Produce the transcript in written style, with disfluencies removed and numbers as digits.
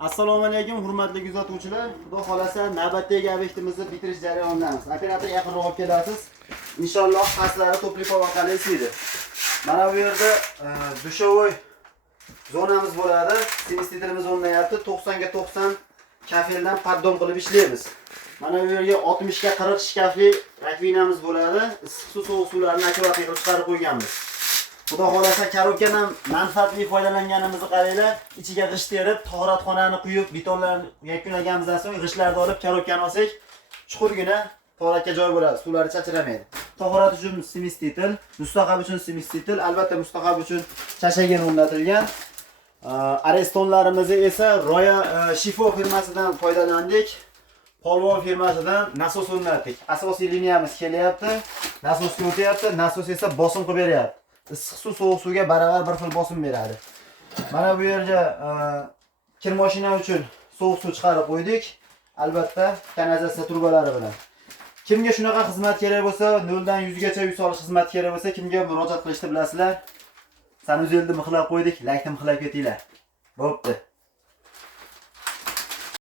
Assalomu alaykum hurmatli kuzatuvchilar. Xudo xolasa navbatdagi obyektimizni bitirish jarayonidamiz. Operator yaqinroq olib kelasiz. Inshaalloh paslari to'plik orqali isiydi. Mana bu yerda dushovoy zonamiz bo'ladi. Semestitrimiz o'rnayapti. 90 ga 90 kafeldan paddon qilib ishlaymiz. Mana bu yerga 60 ga 40 shkafli rakvinamiz bo'ladi. Issiq suv, sovuq suvlarni akkuratli qilib chiqarib qo'yganmiz. Xudo xolasa karobkadan manfaatli foydalanganimizni qaranglar. Ichiga g'isht terib, tahoratxonani quyib, betonlarni yakunlaganimizdan so'ng g'ishtlarni olib karobkani olsak, chuqurgina tahoratga joy bo'ladi. Suvlari chachramaydi. Tahorat uchun semestitl, mustaqab uchun semestitl, albatta mustaqab uchun chashagan o'rnatilgan. Arestonlarimizni esa Roya Shifo firmasidan foydalandik. Polvon firmasidan nasos o'rnatdik. Asosiy liniyamiz kelyapti. Nasosga o'tyapti. Nasos esa bosim qilib beryapti. Issiq suv, sovuq suvga baravar bir xil bosim beradi. Mana bu yerga kir mashina uchun sovuq suv chiqarib qo'ydik. Albatta kanalizatsiya trubalari bilan. Kimga shunaqa xizmat kerak bo'lsa, 0 dan 100 gacha uy solish xizmat kerak bo'lsa, kimga murojaat qilishni bilasizlar? Sanuzelni mixlab qo'ydik, laykni mixlab ketinglar. Bo'pti.